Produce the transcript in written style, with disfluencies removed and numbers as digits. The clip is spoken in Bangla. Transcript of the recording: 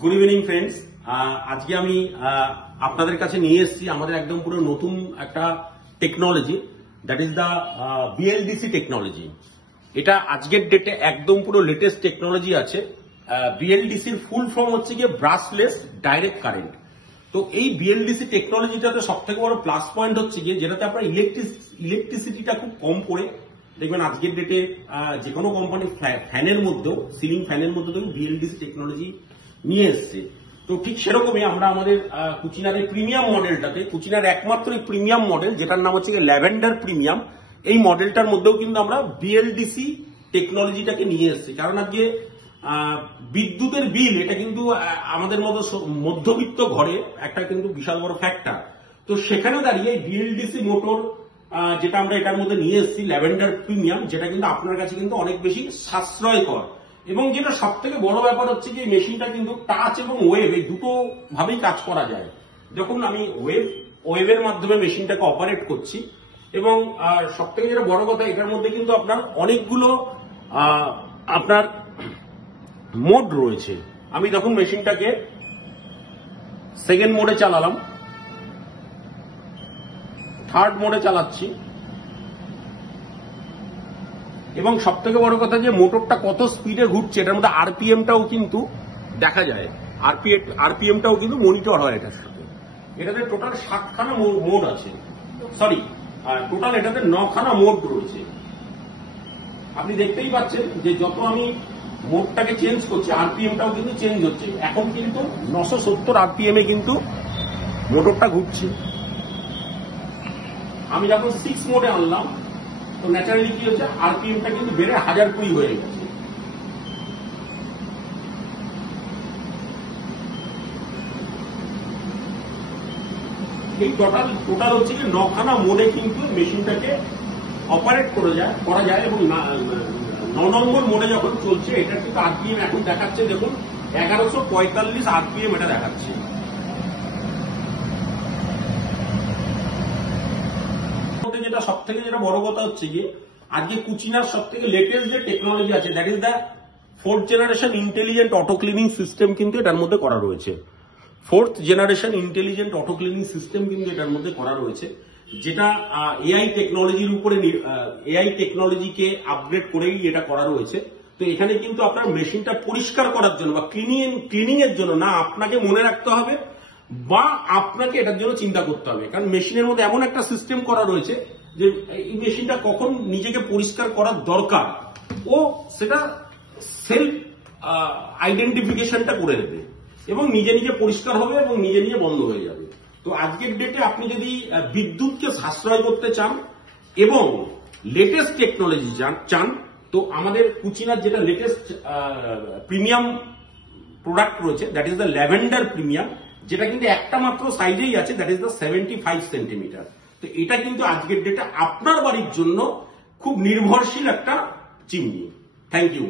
Good evening friends. আজকে আমি আপনাদের কাছে নিয়ে এসেছি আমাদের একদম পুরো নতুন একটা technology, that is the BLDC technology. এটা আজকের ডেটে একদম পুরো লেটেস্ট টেকনোলজি আছে। বিএলডিসির ফুল ফর্ম হচ্ছে গিয়ে ব্রাশলেস ডাইরেক্ট কারেন্ট। তো এই বিএলডিসি টেকনোলজিটাতে সব থেকে বড় প্লাস পয়েন্ট হচ্ছে গিয়ে যেটাতে আপনার ইলেকট্রিসিটিটা খুব কম পড়ে। দেখবেন আজকের ডেটে যে কোনো কোম্পানি ফ্যানের মধ্যেও, সিলিং ফ্যানের মধ্যেও বিএলডিসি টেকনোলজি নিয়ে এসছে। তো ঠিক সেরকমই আমরা আমাদের কুচিনার এই প্রিমিয়াম মডেলটাতে, কুচিনার একমাত্র প্রিমিয়াম মডেল যেটার নাম হচ্ছে ল্যাভেন্ডার প্রিমিয়াম, এই মডেলটার মধ্যেও কিন্তু আমরা বিএলডিসি টেকনোলজিটাকে নিয়ে এসেছি। কারণ আজকে বিদ্যুতের বিল এটা কিন্তু আমাদের মতো মধ্যবিত্ত ঘরে একটা কিন্তু বিশাল বড় ফ্যাক্টর। তো সেখানে দাঁড়িয়ে বিএলডিসি মোটর যেটা আমরা এটার মধ্যে নিয়ে এসেছি ল্যাভেন্ডার প্রিমিয়াম, যেটা কিন্তু আপনার কাছে কিন্তু অনেক বেশি সাশ্রয়কর। এবং যেটা সব থেকে বড় ব্যাপার হচ্ছে যে মেশিনটা কিন্তু টাচ এবং ওয়েভ এই দুটো ভাবেই কাজ করা যায়। যখন আমি ওয়েভের মাধ্যমে মেশিনটাকে অপারেট করছি, এবং সব থেকে যেটা বড় কথা, এটার মধ্যে কিন্তু আপনার অনেকগুলো আপনার মোড রয়েছে। আমি যখন মেশিনটাকে সেকেন্ড মোডে চালালাম, থার্ড মোডে চালাচ্ছি, এবং সব থেকে বড় কথা যে মোটরটা কত স্পিডে ঘুরছে এটার মধ্যে আরপিএমটাও কিন্তু দেখা যায়। আরপিএমটাও কিন্তু মনিটর হয় এটার সাথে। এটাতে টোটাল 7খানা মোড আছে, সরি টোটাল এটাতে 9খানা মোড রয়েছে। আপনি দেখতেই পাচ্ছেন যে যত আমি মোডটাকে চেঞ্জ করছি আরপিএমটাও কিন্তু চেঞ্জ হচ্ছে। এখন কিন্তু 970 আরপিএম এ কিন্তু মোটরটা ঘুরছে। আমি যখন 6 মোডে আনলাম, তো ন্যাচারালি কি হচ্ছে, আরপিএমটা কিন্তু বেড়ে 1020 হয়ে গেছে। এই টোটাল হচ্ছে কি 9খানা মোডে কিন্তু মেশিনটাকে অপারেট করা যায় এবং 9 নম্বর মোডে যখন চলছে এটা কিন্তু আরপিএম এখন দেখাচ্ছে, দেখুন 1145 আরপিএম এটা দেখাচ্ছে। যেটা সব থেকে যেটা বড় কথা হচ্ছে গিয়ে আজকে কুচিনার সব থেকে লেটেস্ট যে টেকনোলজি আছে, that is the 4th generation intelligent auto cleaning system কিন্তু এটার মধ্যে করা রয়েছে। 4th generation intelligent auto cleaning system কিন্তু এটার মধ্যে করা রয়েছে, যেটা এআই টেকনোলজির উপরে, এআই টেকনোলজিকে আপগ্রেড করেই এটা করা রয়েছে। তো এখানে কিন্তু আপনার মেশিনটা পরিষ্কার করার জন্য বা ক্লিনিং এর জন্য না আপনাকে মনে রাখতে হবে বা আপনাকে এটার জন্য চিন্তা করতে হবে, কারণ মেশিনের মধ্যে এমন একটা সিস্টেম করা রয়েছে যে এই মেশিনটা কখন নিজেকে পরিষ্কার করার দরকার ও সেটা সেলফ আইডেন্টিফিকেশনটা করে দেবে এবং নিজে নিজে পরিষ্কার হবে এবং নিজে নিজে বন্ধ হয়ে যাবে। তো আজকের ডেটে আপনি যদি বিদ্যুৎকে সাশ্রয় করতে চান এবং লেটেস্ট টেকনোলজি চান, তো আমাদের কুচিনার যেটা লেটেস্ট প্রিমিয়াম প্রোডাক্ট রয়েছে, that is the lavender premium, যেটা কিন্তু একটা মাত্র সাইজেই আছে, দ্যাট ইজ দ্য 75 সেন্টিমিটার। তো এটা কিন্তু আজকের ডেটে আপনার বাড়ির জন্য খুব নির্ভরশীল একটা চিমনি। Thank you.